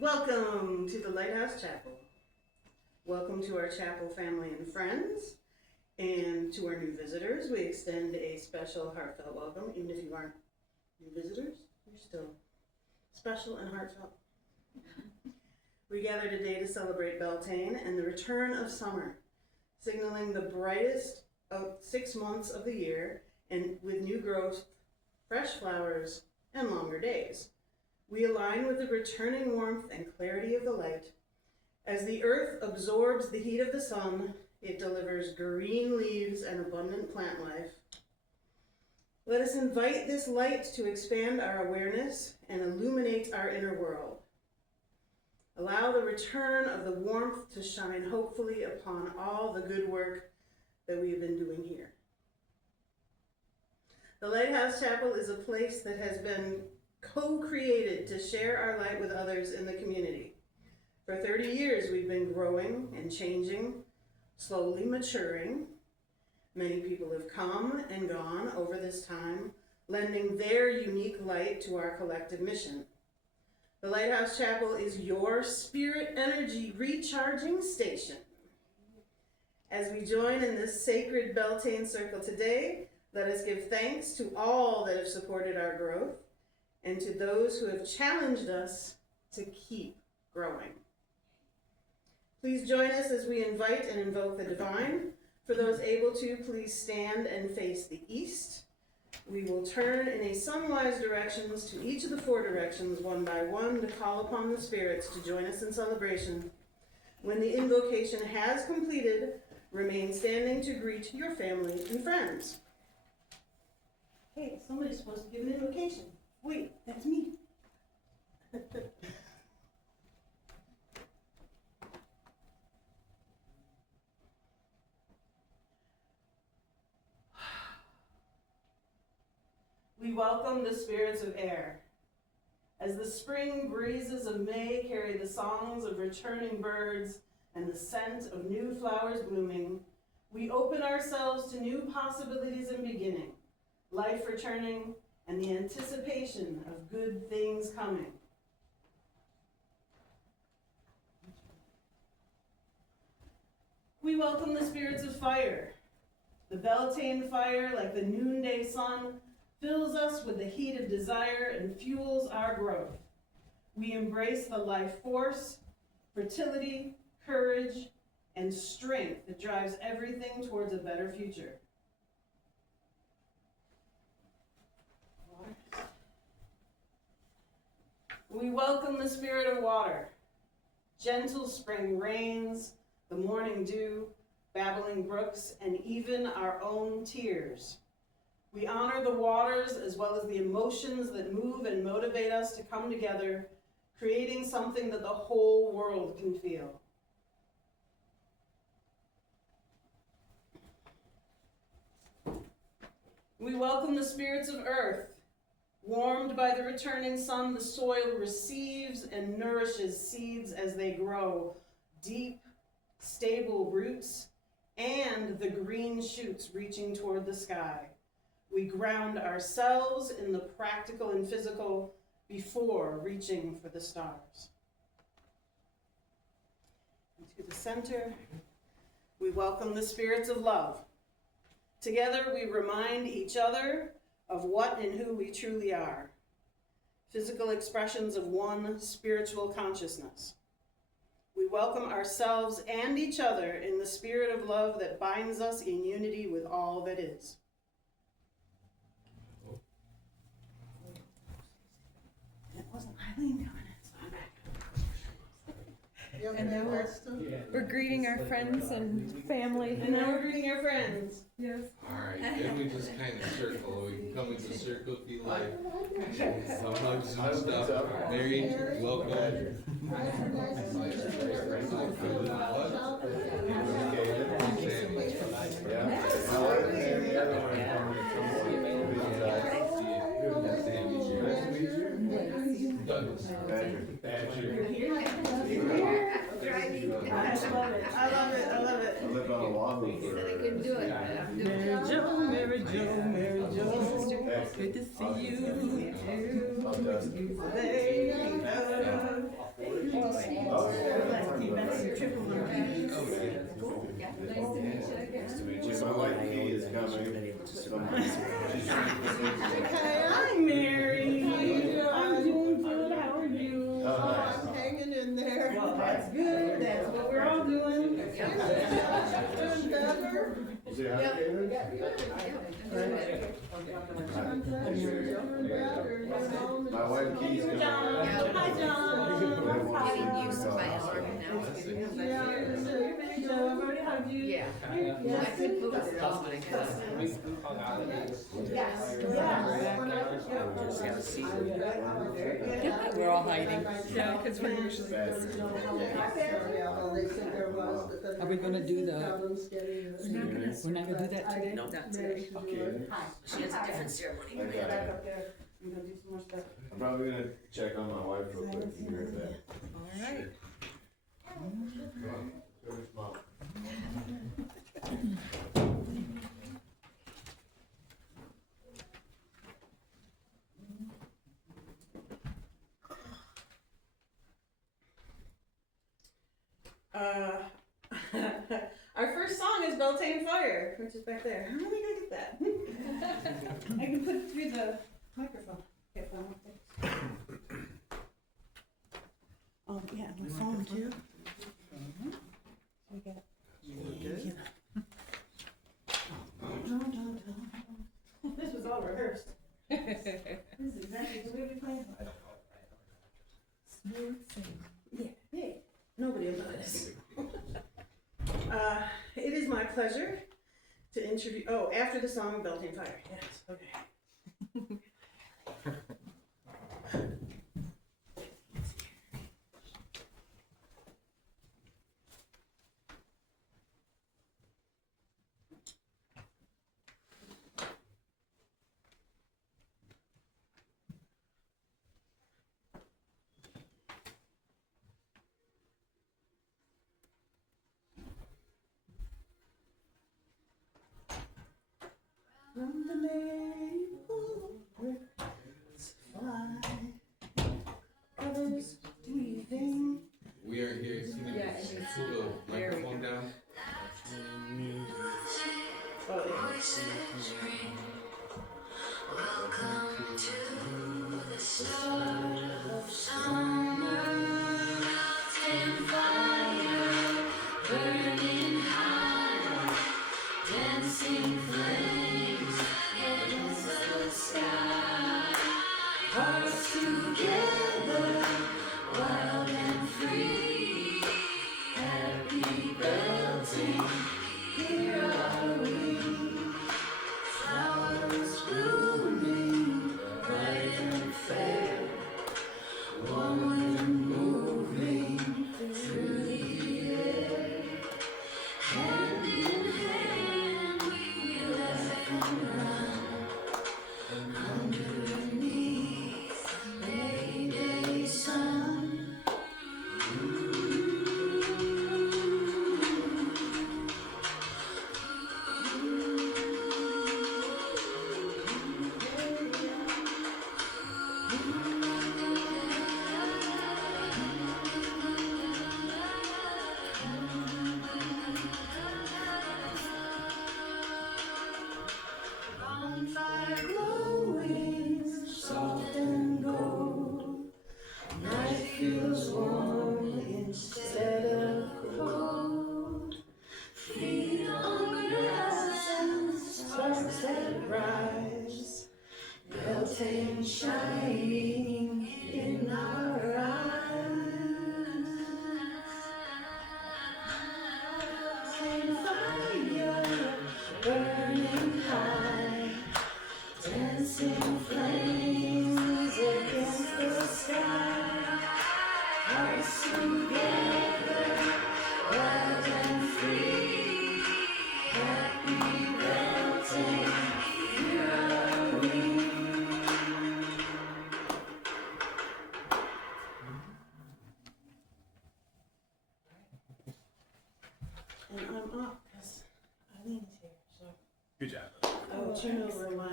Welcome to the Lighthouse Chapel. Welcome to our chapel family and friends. And to our new visitors, we extend a special heartfelt welcome. Even if you aren't new visitors, you're still special and heartfelt. We gather today to celebrate Beltane and the return of summer, signaling the brightest of 6 months of the year, and with new growth, fresh flowers, and longer days. We align with the returning warmth and clarity of the light. As the earth absorbs the heat of the sun, it delivers green leaves and abundant plant life. Let us invite this light to expand our awareness and illuminate our inner world. Allow the return of the warmth to shine hopefully upon all the good work that we have been doing here. The Lighthouse Chapel is a place that has been co-created to share our light with others in the community. For 30 years, we've been growing and changing, slowly maturing. Many people have come and gone over this time, lending their unique light to our collective mission. The Lighthouse Chapel is your spirit energy recharging station. As we join in this sacred Beltane circle today, let us give thanks to all that have supported our growth and to those who have challenged us to keep growing. Please join us as we invite and invoke the divine. For those able to, please stand and face the east. We will turn in a sunwise directions to each of the 4 directions, one by one, to call upon the spirits to join us in celebration. When the invocation has completed, remain standing to greet your family and friends. Hey, somebody's supposed to give an invocation. Wait, that's me. We welcome the spirits of air. As the spring breezes of May carry the songs of returning birds and the scent of new flowers blooming, we open ourselves to new possibilities and beginning, life returning, and the anticipation of good things coming. We welcome the spirits of fire. The Beltane fire, like the noonday sun, fills us with the heat of desire and fuels our growth. We embrace the life force, fertility, courage, and strength that drives everything towards a better future. We welcome the spirit of water, gentle spring rains, the morning dew, babbling brooks, and even our own tears. We honor the waters as well as the emotions that move and motivate us to come together, creating something that the whole world can feel. We welcome the spirits of earth. Warmed by the returning sun, the soil receives and nourishes seeds as they grow, deep, stable roots, and the green shoots reaching toward the sky. We ground ourselves in the practical and physical before reaching for the stars. And to the center, we welcome the spirits of love. Together, we remind each other of what and who we truly are, physical expressions of one spiritual consciousness. We welcome ourselves and each other in the spirit of love that binds us in unity with all that is. It wasn't Eileen doing it. And now we're greeting our friends and family. And now we're greeting our friends. Yes. Alright, then we just kind of circle. We can come into circle if you like. Some hugs and stuff. Mary, welcome. I love it. I live on a log. He said I couldn't do it. Mary Jo, Mary Jo, Mary Jo. Good to see you. There you go. Nice to meet you again. Nice to meet you. My wife Kay is coming. Hi, I'm Mary. I'm doing good. How are you? Oh, I'm hanging in there. Well, that's good. That's what we're all doing. Doing better. Say hi, Kayla. My wife Kay's coming. Hi, John. Getting used to my alarm now. I've already hugged you. Yeah. Yes. I could move it off when I get up. We're all hiding. Yeah, because we're usually. Are we gonna do we're not gonna do that today? No, not today. She has a different ceremony. I got it. I'm probably gonna check on my wife real quick and be right back. Alright. Where's Mom? Our first song is Beltane Fire, which is back there. How am I gonna get that? I can put it through the microphone. Okay, fine. Oh, yeah, my phone too. So we got. This was all rehearsed. This is exactly the way we planned it. Smooth sailing. Yeah, hey, nobody will notice. It is my pleasure to introduce, after the song Beltane Fire, yes, okay. From the maple birds fly, others weaving. We are here. Can you pull the microphone down? Oh, yeah. Welcome to the start of summer. Beltane fire burning high, dancing flames against the sky. Hearts together, wild and free. Happy Beltane, here are we. Flowers blooming, bright and fair, warm wind moving through the air. Hand in hand we laugh and run underneath May Day sun. Bonfire glowing, soft and gold. Night feels warm instead of cold. Feet on grass and sparks that rise. Beltane shining in our eyes. Beltane fire burning high, dancing flames against the sky. Hearts together, wild and free. Happy Beltane, here are we. And I'm off because Eileen's here, so Good job. I will turn over my.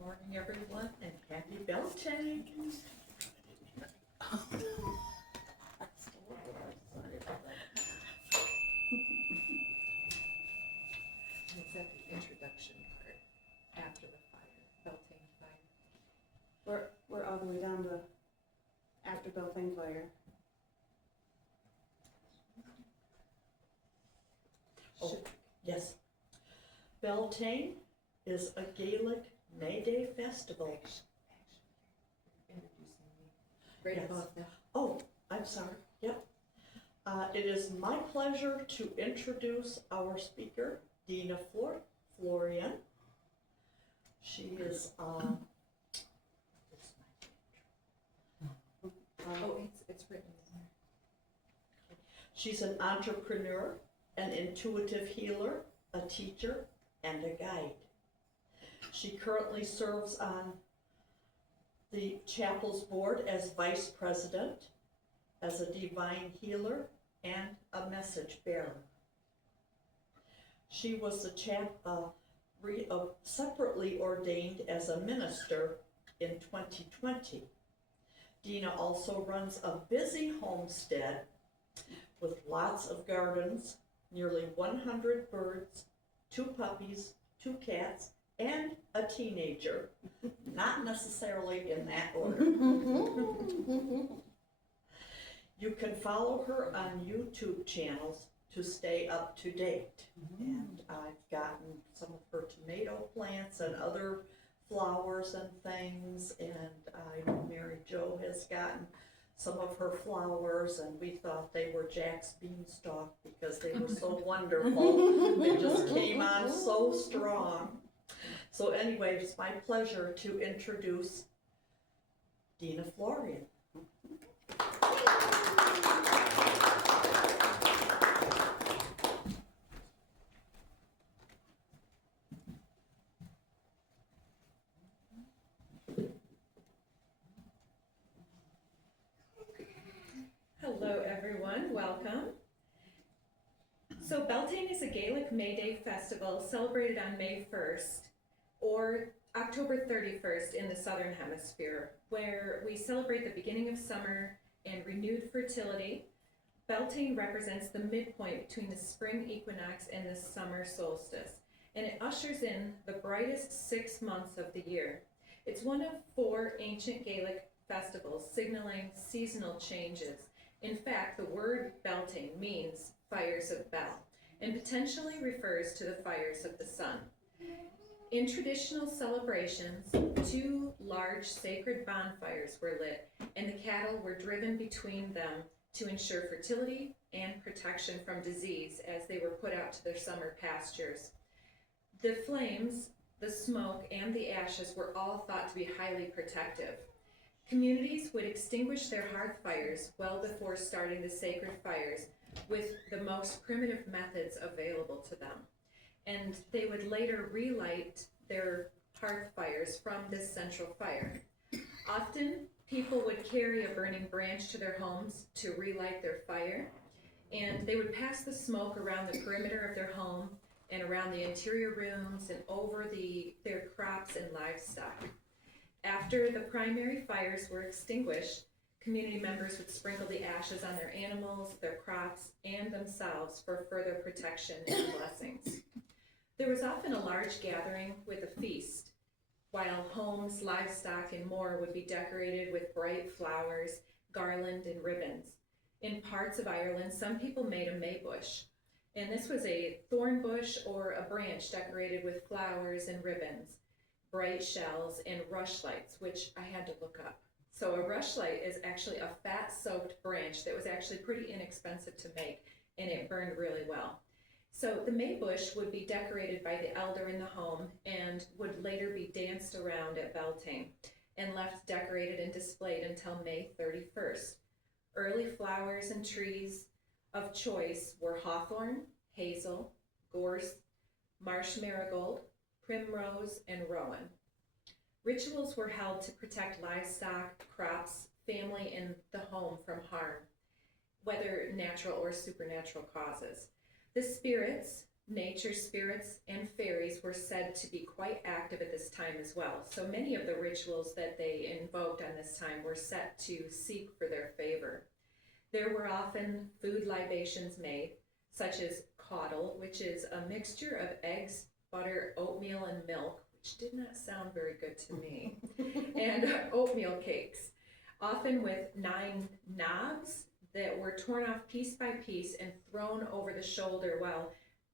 morning, everyone, and happy Beltane. It's at the introduction part, after the fire, Beltane fire. We're all the way down to after Beltane fire. Oh, yes. Beltane is a Gaelic May Day festival. Introducing me. Right Yes. above that. Oh, I'm sorry, yep. It is my pleasure to introduce our speaker, Deana Florian. She is, Oh, it's written in there. she's an entrepreneur, an intuitive healer, a teacher, and a guide. She currently serves on the chapel's board as vice president, as a divine healer, and a message bearer. She was separately ordained as a minister in 2020. Deana also runs a busy homestead with lots of gardens, nearly 100 birds, 2 puppies, 2 cats, and a teenager. Not necessarily in that order. You can follow her on YouTube channels to stay up to date. And I've gotten some of her tomato plants and other flowers and things, and I know Mary Jo has gotten some of her flowers, and we thought they were Jack's beanstalk because they were so wonderful. They just came on so strong. So anyway, it's my pleasure to introduce Deana Florian. Hello everyone, welcome. So Beltane is a Gaelic May Day festival celebrated on May 1st or October 31st in the Southern Hemisphere, where we celebrate the beginning of summer and renewed fertility. Beltane represents the midpoint between the spring equinox and the summer solstice, and it ushers in the brightest 6 months of the year. It's one of 4 ancient Gaelic festivals signaling seasonal changes. In fact, the word Beltane means fires of Bel, and potentially refers to the fires of the sun. In traditional celebrations, 2 large sacred bonfires were lit, and the cattle were driven between them to ensure fertility and protection from disease as they were put out to their summer pastures. The flames, the smoke, and the ashes were all thought to be highly protective. Communities would extinguish their hearth fires well before starting the sacred fires with the most primitive methods available to them. And they would later relight their hearth fires from this central fire. Often, people would carry a burning branch to their homes to relight their fire, and they would pass the smoke around the perimeter of their home and around the interior rooms and over their crops and livestock. After the primary fires were extinguished, community members would sprinkle the ashes on their animals, their crops, and themselves for further protection and blessings. There was often a large gathering with a feast, while homes, livestock, and more would be decorated with bright flowers, garland, and ribbons. In parts of Ireland, some people made a May bush, and this was a thorn bush or a branch decorated with flowers and ribbons, bright shells, and rushlights, which I had to look up. So a rushlight is actually a fat-soaked branch that was actually pretty inexpensive to make, and it burned really well. So the May bush would be decorated by the elder in the home and would later be danced around at Beltane and left decorated and displayed until May 31st. Early flowers and trees of choice were hawthorn, hazel, gorse, marsh marigold, primrose, and rowan. Rituals were held to protect livestock, crops, family, and the home from harm, whether natural or supernatural causes. The spirits, nature spirits and fairies were said to be quite active at this time as well. So many of the rituals that they invoked on this time were set to seek for their favor. There were often food libations made, such as caudle, which is a mixture of eggs, butter, oatmeal, and milk, which did not sound very good to me, and oatmeal cakes, often with 9 knobs that were torn off piece by piece and thrown over the shoulder while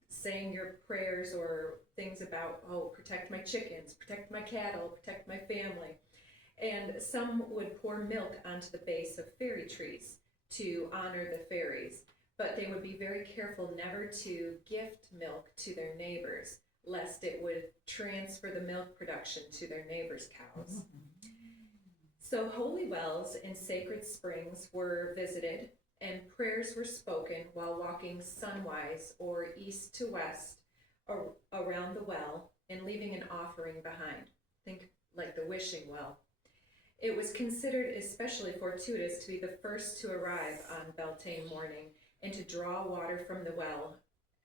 saying your prayers or things about, oh, protect my chickens, protect my cattle, protect my family. And some would pour milk onto the base of fairy trees to honor the fairies, but they would be very careful never to gift milk to their neighbors, lest it would transfer the milk production to their neighbors' cows. So holy wells and sacred springs were visited, and prayers were spoken while walking sunwise or east to west around the well and leaving an offering behind. Think like the wishing well. It was considered especially fortuitous to be the first to arrive on Beltane morning and to draw water from the well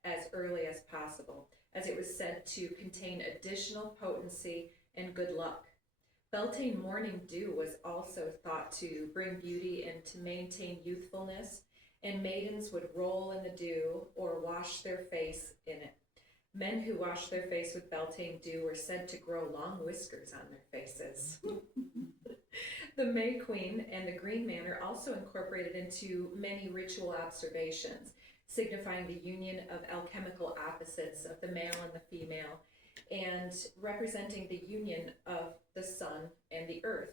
as early as possible, as it was said to contain additional potency and good luck. Beltane morning dew was also thought to bring beauty and to maintain youthfulness, and maidens would roll in the dew or wash their face in it. Men who washed their face with Beltane dew were said to grow long whiskers on their faces. The May Queen and the Green Man are also incorporated into many ritual observations, signifying the union of alchemical opposites of the male and the female, and representing the union of the sun and the earth.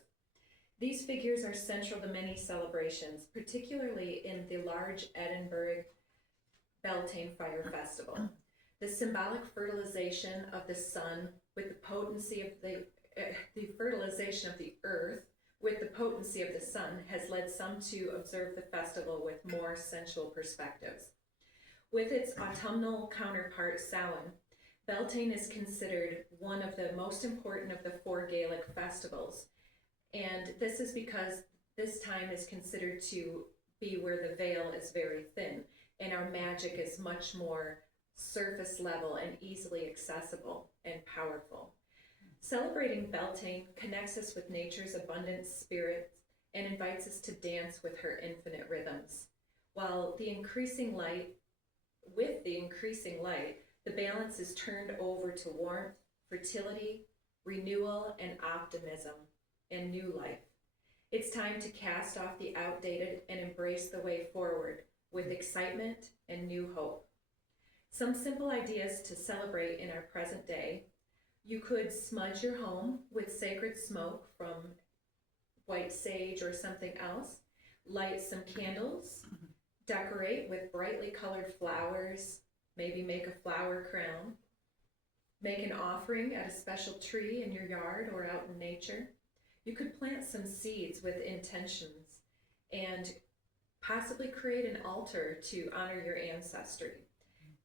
These figures are central to many celebrations, particularly in the large Edinburgh Beltane Fire Festival. The symbolic fertilization of the sun with the potency of the fertilization of the earth with the potency of the sun has led some to observe the festival with more sensual perspectives. With its autumnal counterpart Samhain, Beltane is considered one of the most important of the 4 Gaelic festivals, and this is because this time is considered to be where the veil is very thin and our magic is much more surface level and easily accessible and powerful. Celebrating Beltane connects us with nature's abundant spirit and invites us to dance with her infinite rhythms. With the increasing light, the balance is turned over to warmth, fertility, renewal, and optimism, and new life. It's time to cast off the outdated and embrace the way forward with excitement and new hope. Some simple ideas to celebrate in our present day: you could smudge your home with sacred smoke from white sage or something else, light some candles, decorate with brightly colored flowers, maybe make a flower crown, make an offering at a special tree in your yard or out in nature. You could plant some seeds with intentions and possibly create an altar to honor your ancestry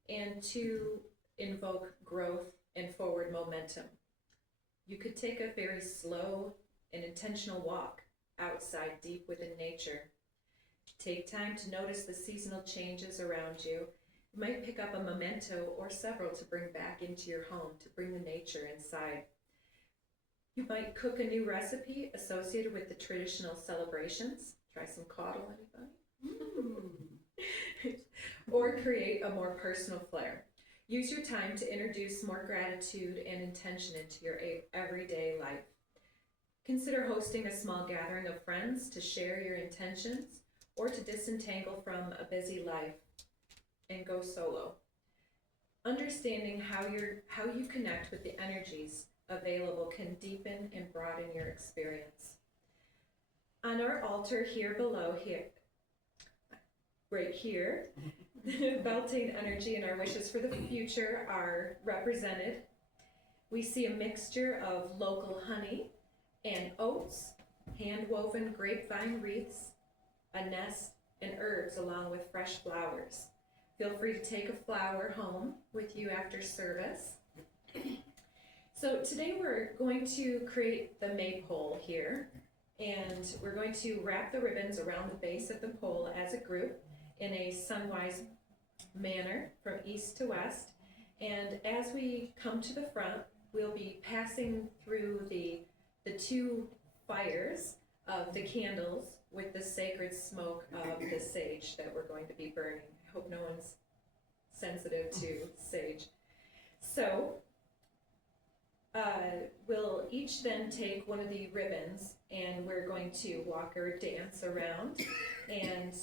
and to invoke growth and forward momentum. You could take a very slow and intentional walk outside deep within nature. Take time to notice the seasonal changes around you. You might pick up a memento or several to bring back into your home, to bring the nature inside. You might cook a new recipe associated with the traditional celebrations. Try some caudle, anybody? Or create a more personal flair. Use your time to introduce more gratitude and intention into your everyday life. Consider hosting a small gathering of friends to share your intentions or to disentangle from a busy life and go solo. Understanding how you connect with the energies available can deepen and broaden your experience. On our altar here below, right here, Beltane energy and our wishes for the future are represented. We see a mixture of local honey and oats, hand-woven grapevine wreaths, a nest, and herbs along with fresh flowers. Feel free to take a flower home with you after service. So today we're going to create the maypole here, and we're going to wrap the ribbons around the base of the pole as a group in a sunwise manner from east to west, And as we come to the front, we'll be passing through the two fires of the candles with the sacred smoke of the sage that we're going to be burning. I hope no one's sensitive to sage. So we'll each then take one of the ribbons and we're going to walk or dance around, and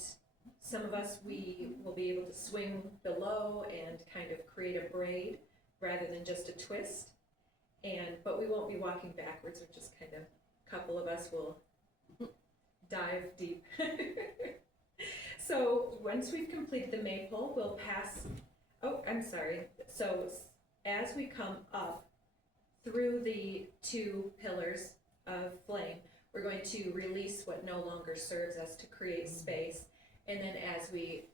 some of us, we will be able to swing below and kind of create a braid rather than just a twist. But we won't be walking backwards, we're just kind of, a couple of us will dive deep. So once we've completed the maypole, we'll pass, so as we come up through the two pillars of flame, we're going to release what no longer serves us to create space. And then as we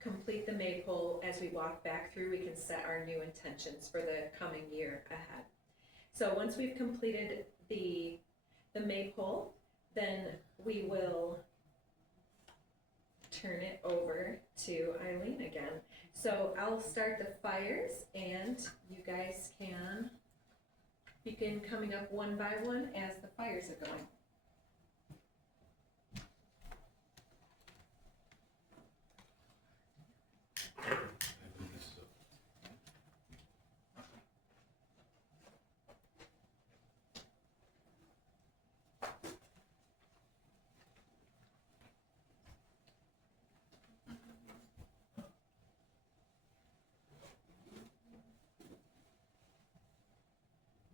complete the maypole, as we walk back through, we can set our new intentions for the coming year ahead. So once we've completed the maypole, then we will turn it over to Eileen again. So I'll start the fires and you guys can begin coming up one by one as the fires are going.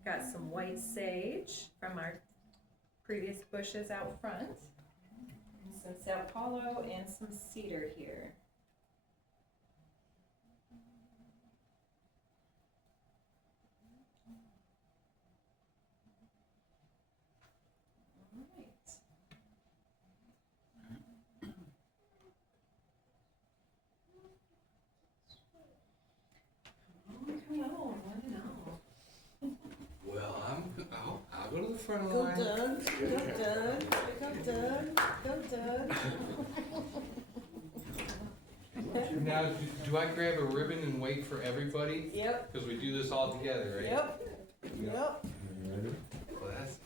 Got some white sage from our previous bushes out front, and some Sao Paulo and some cedar here. All right. Oh, Well, I'll go to the front of the Go line. Doug, go Doug, go Doug, go Doug. Now, do I grab a ribbon and wait for everybody? Yep, Because we do this all together, right? yep, yep. Well, that's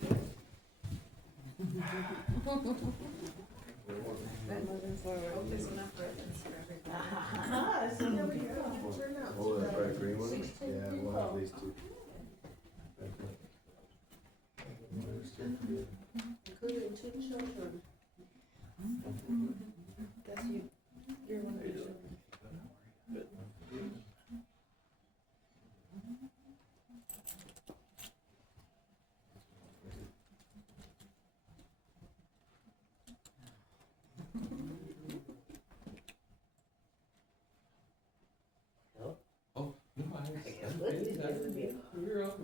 Hope there's enough ribbons for everybody. Ah, so there we go. Turn out. Oh, that bright green one? Yeah, we'll have these two. Including 2 children. That's you. You're one of the children. Oh, no, you're up.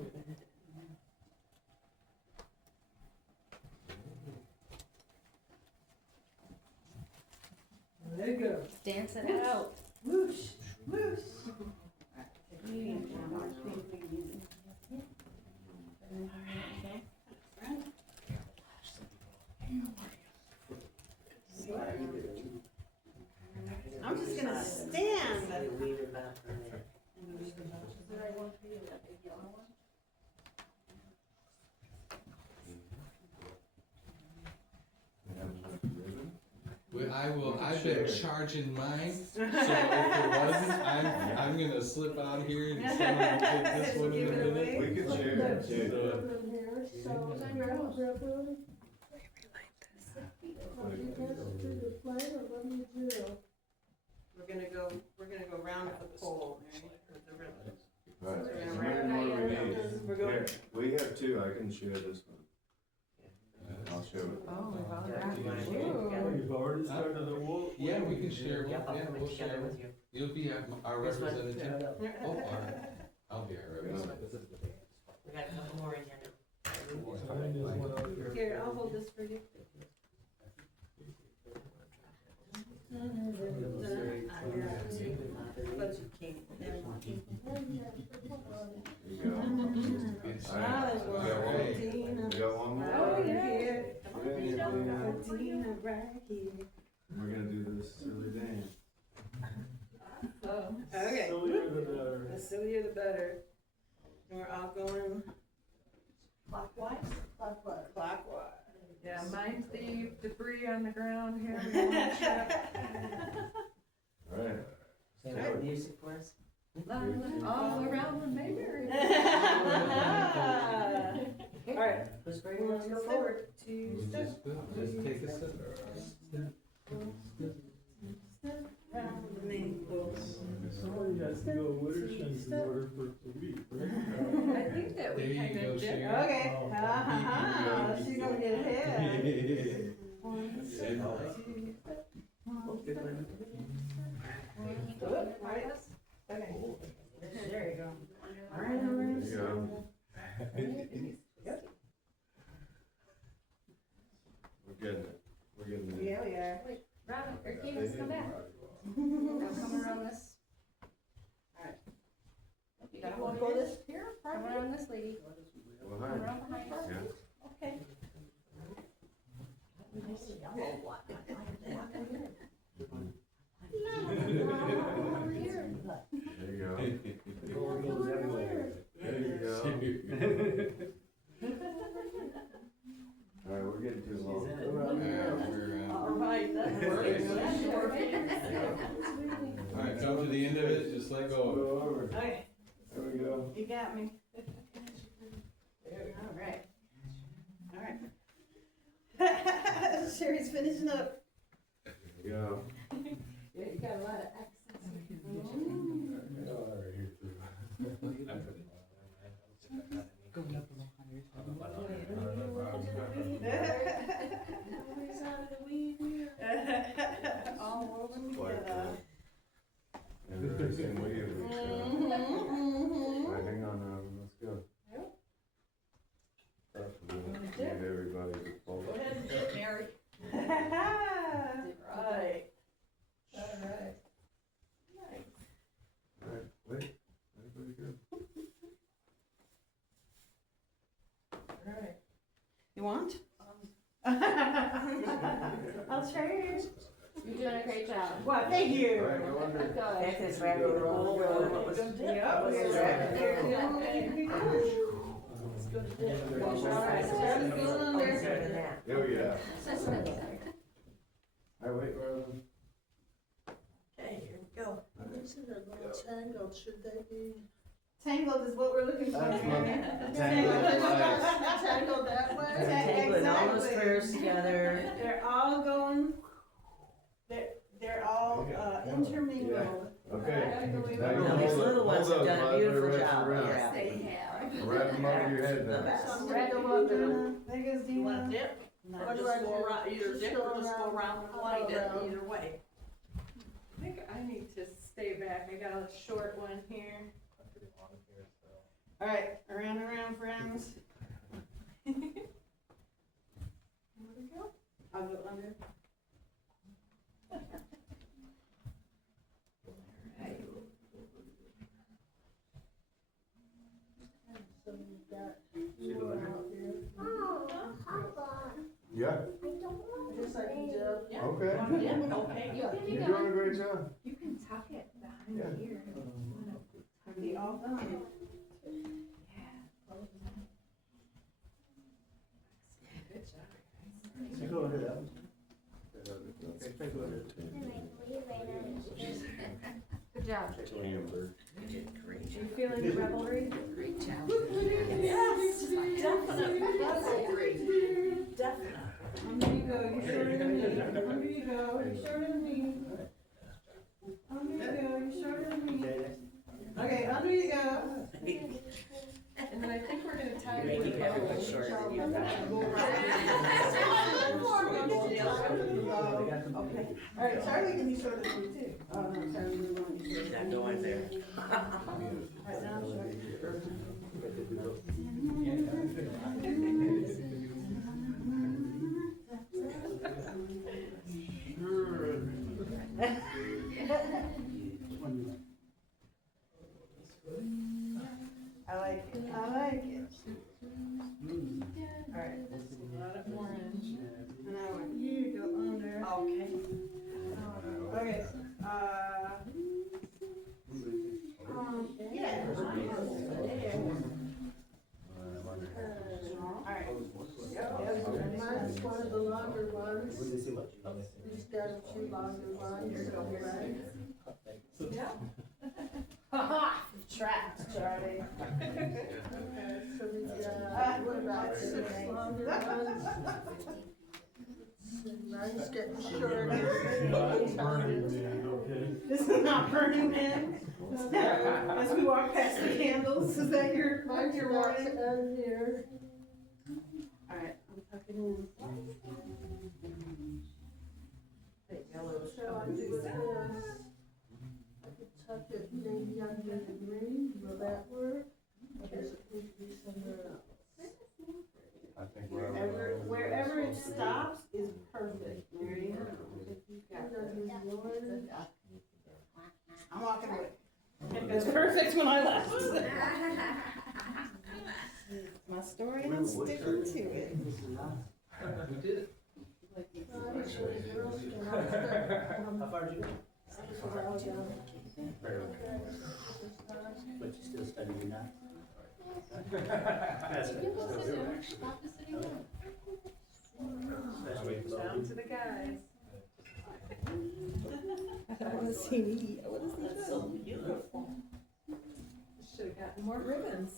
There you go. Dance it out. Whoosh, whoosh. I'm just gonna stand. Well, I've been charging mine, so if it wasn't, I'm gonna slip out here and someone will take this one in a minute. We can share it too. We're gonna go round the pole, Mary, with the ribbon. Alright, how many more we need? We're going- Here, we have 2, I can share this one. I'll show it. Oh, we've all You've already started the wolf. Yeah, we can share, Yep, I'll yeah, put it we'll together share. with you. You'll be our This one. representative. Oh, all right, I'll be our representative. We got a couple more in here. Sign this one out here. Here, I'll hold this for you. I got 2, but you can't. There you go. Ah, there's one Alright, for Right. Deana. we got one more? Oh, here. Yeah, Deana. For Deana right here. We're gonna do this silly dance. Oh, okay. Sillier the better. The sillier the better. And we're all going Clockwise? clockwise. Yeah, mind the debris on the ground here. We won't trip. Alright. Got music for us? All around the Mayberry. All right, Who's bringing us go forward. We'll just take a step. Somebody has to go Witterson's in order for it to weep, right? I think that There we you kind go, of did. Sharon. Okay. She's gonna get ahead. Good, right? Okay. There you go. All right, all right. There you go. We're getting it. We're getting it. Yeah, we are. Robin, or Candace, come back. Come around this. Alright. You gotta You wanna hold go yours. this here? Come around this lady. Come Behind. around behind her. Yeah. Okay. Over here. There you go. Door goes everywhere. There you go. Alright, we're getting too long. All right, that's working. That's working. Alright, come to the end of it, just let go. Go over. Okay, There we go. you got me. All right. All right. Sherry's finishing up. There we go. Yeah, you got a lot of accents. Going up a little higher. Always out of the weed here. All woven together. Interesting way of it. Alright, hang on now, let's go. Need everybody to follow. Go ahead and dip, Mary. Right. All right. Alright, wait, everybody good? All right. You want? I'll change. You're doing a great job. Well, thank you. Alright, go under. Keep going. Back this rabbit hole, what was Yep. What's the There. that? Oh, yeah. Alright, wait, Robin. Okay, here we go. Isn't it a little tangled, should they be? Tangled is what we're looking for. That's Tangled. Tangled that way? Tangling all those Exactly. prayers together. They're all going, they're all intermingled. Okay. Now you No, these hold little it- ones hold have those done a while beautiful everybody job. around. Yeah. have. Wrap them over your head The now. best. So I'm gonna go up, Deana. There goes You want Deana. to dip? Or What do just I go do? around, either Just dip go or just go around. around and I'll wind go it, around. either way. I think I need to stay back. I got a short one here. All right, around and around, friends. Where'd it go? I'll go under. So you've got two out here. Yeah, Just like you did. Yeah. okay. Yeah, okay. You can be You're going. doing a great job. You can tuck it behind Yeah. here. Are we all done? Good job. You go ahead. Okay, go ahead. Good job. You feeling the revelry? Great job. Yes, definitely. Definitely. Under you go, you're shorter than me. Under you go, you're shorter than me. Under you go, you're shorter than me. Okay, under you go. And then I think we're gonna tie You're it with making everyone bows. shorter than you. Okay. All right, Charlie can be shorter than me too. Oh, no, Charlie, we want you shorter. Not going there. All right, now I'm short. I like it, I like it. All right, A lot of orange. and I want you to go under. Okay. Okay, yeah. the longer ones. He's got a few longer ones, right? Ha-ha, trapped, Charlie. Okay, so we got, what about 6 longer ones? Mine's getting shorter. Burning Man, okay? This is not Burning Man. As we walk past the candles, is that your Mine's your about warning? to end here. Alright, I'm tucking in. So I do this. I could tuck it maybe under the green, will that work? Or does it need to be somewhere else? I think Wherever it stops is perfect, Mary. I'm walking away. It was perfect when I left. My story and I'm sticking to it. Who did it? How far did you go? But you still studying that? That's it. Down to the guys. I want to see me. I want to see That's so beautiful. Should have gotten more ribbons.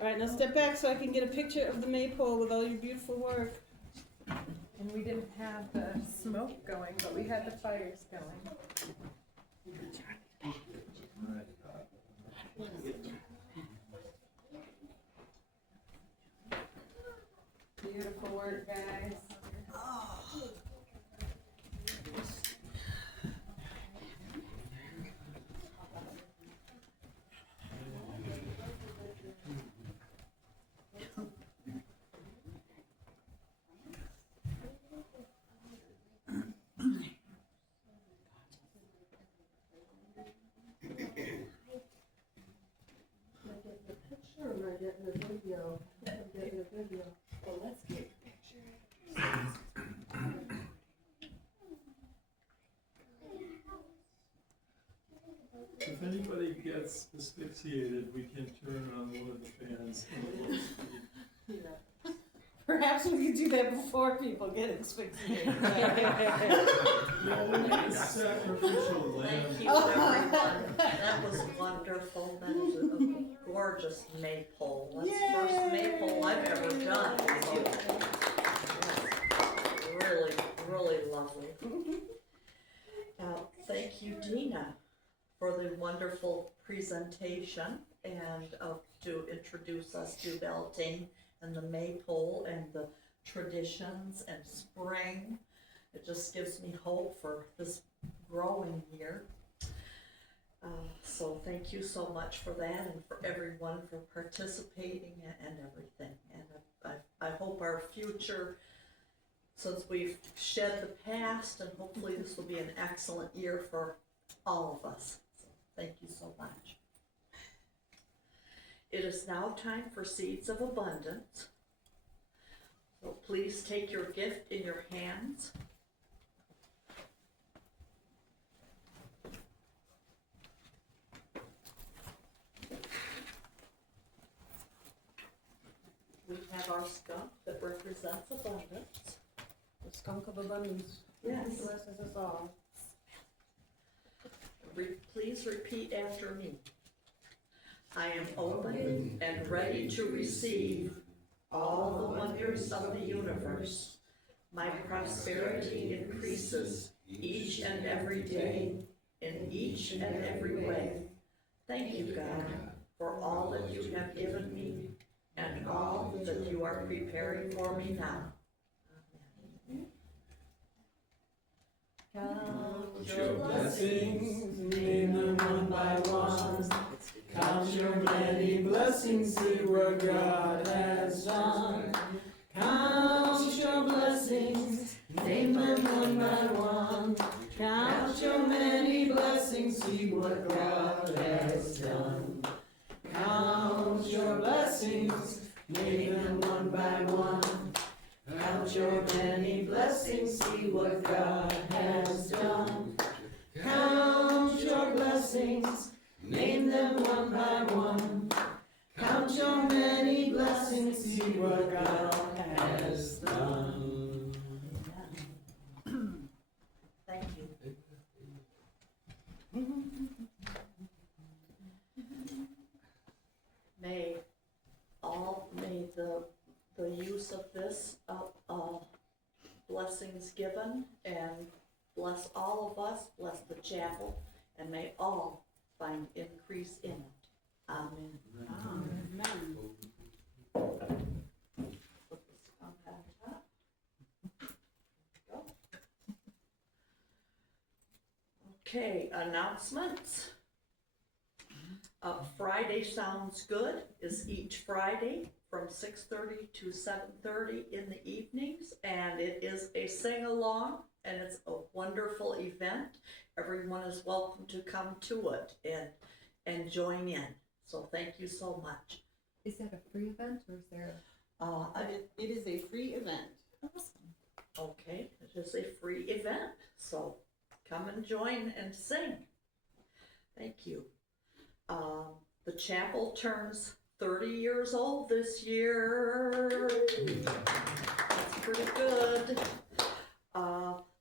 Alright, now step back so I can get a picture of the maypole with all your beautiful work. And we didn't have the smoke going, but we had the fires going. Beautiful work, guys. Or am I getting a video? I'm getting a video. Well, let's get pictures. If anybody gets asphyxiated, we can turn on one of the fans in the low speed. Perhaps we could do that before people get asphyxiated. Sacrificial lamb. Thank you, everyone. That was wonderful. That is a gorgeous maypole. That's the first maypole I've ever done. So, yes, really, really lovely. Thank you, Deana, for the wonderful presentation and to introduce us to Beltane and the maypole and the traditions and spring. It just gives me hope for this growing year. So thank you so much for that and for everyone for participating and everything. And I hope our future, since we've shed the past, and hopefully this will be an excellent year for all of us. So thank you so much. It is now time for Seeds of Abundance. So please take your gift in your hands. We have our skunk that represents abundance. The skunk of abundance. Yes. Blesses us all. Please repeat after me. I am open and ready to receive all the wonders of the universe. My prosperity increases each and every day, in each and every way. Thank you, God, for all that you have given me and all that you are preparing for me now. Count your blessings, name them one by one. Count your many blessings, see what God has done. Count your blessings, name them one by one. Count your many blessings, see what God has done. Count your blessings, name them one by one. Count your many blessings, see what God has done. Count your blessings, name them one by one. Count your many blessings, see what God has come. Thank you. May the use of this, blessings given, and bless all of us, bless the chapel, and may all find increase in it. Amen. Amen. Put this on top. Go. Okay, announcements. Friday Sounds Good is each Friday from 6:30 to 7:30 in the evenings, and it is a sing-along, and it's a wonderful event. Everyone is welcome to come to it and join in. So thank you so much. Is that a free event or is there? It is a free event. Okay, it is a free event, so come and join and sing. Thank you. The chapel turns 30 years old this year. That's pretty good.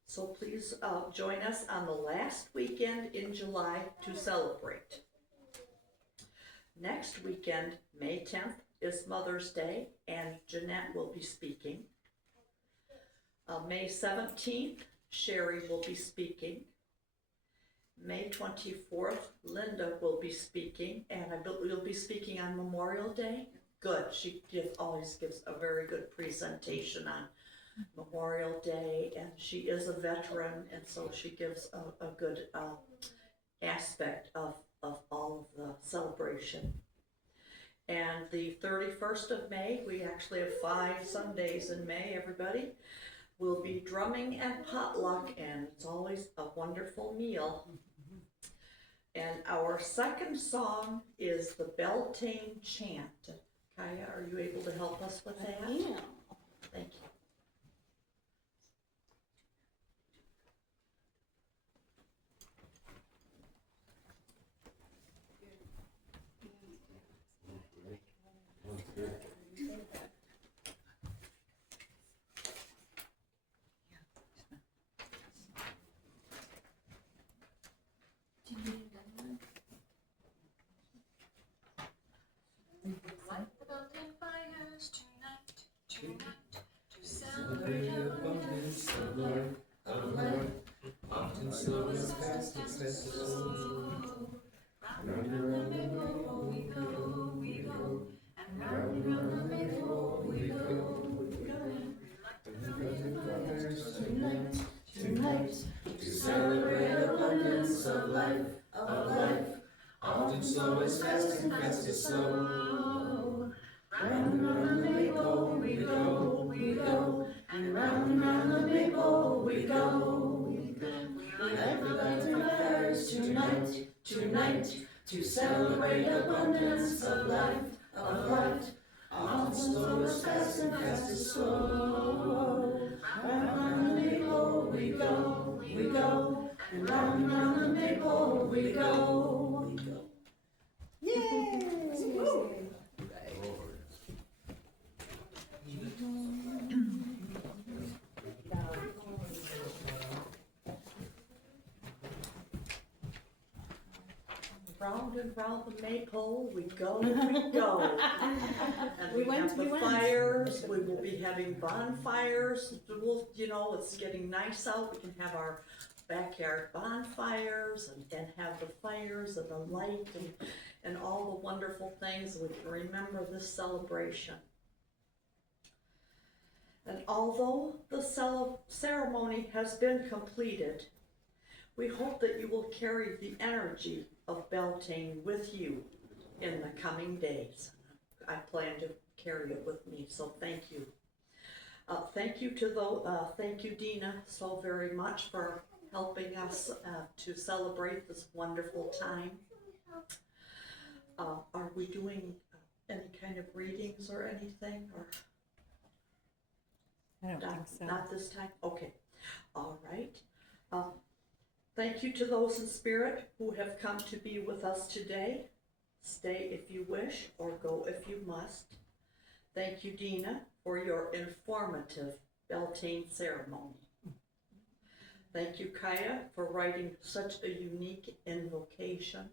So please join us on the last weekend in July to celebrate. Next weekend, May 10th, is Mother's Day, and Jeanette will be speaking. May 17th, Sherry will be speaking. May 24th, Linda will be speaking, and you'll be speaking on Memorial Day. Good, she always gives a very good presentation on Memorial Day, and she is a veteran, and so she gives a good aspect of all of the celebration. And the 31st of May, we actually have 5 Sundays in May, everybody. We'll be drumming and potluck, and it's always a wonderful meal. And our second song is the Beltane Chant. Kaya, are you able to help us with that? Yeah. Thank you. Celebrate abundance of life, often slow as fast as slow. Round and round the maple we go, and round and round the maple we go. Tonight, to celebrate abundance of life, often slow as fast and fast as slow. Round and round the maple we go, and round the maple we go. We light the Beltane fires tonight, to celebrate abundance of life, often slow as fast and fast as slow. Round the maple we go, and round the maple we go. Yay! Round and round the maypole we go, we go. And we have the fires, we will be having bonfires. It's getting nice out, we can have our backyard bonfires and have the fires and the light and all the wonderful things. We can remember this celebration. And although the ceremony has been completed, we hope that you will carry the energy of Beltane with you in the coming days. I plan to carry it with me, so thank you. Thank you Deana so very much for helping us to celebrate this wonderful time. Are we doing any kind of readings or anything, or? I don't think so. Not this time? Okay. All right. Thank you to those in spirit who have come to be with us today. Stay if you wish, or go if you must. Thank you, Deana, for your informative Beltane ceremony. Thank you, Kaya, for writing such a unique invocation.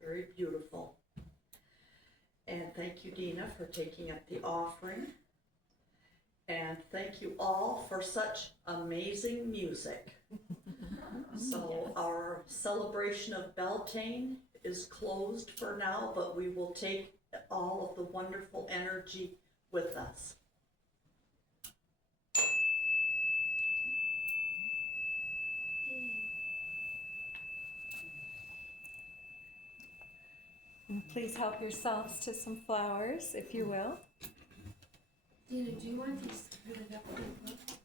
Very beautiful. And thank you, Deana, for taking up the offering. And thank you all for such amazing music. So our celebration of Beltane is closed for now, but we will take all of the wonderful energy with us. Please help yourselves to some flowers, if you will. Deana, do you want these printed up in the book?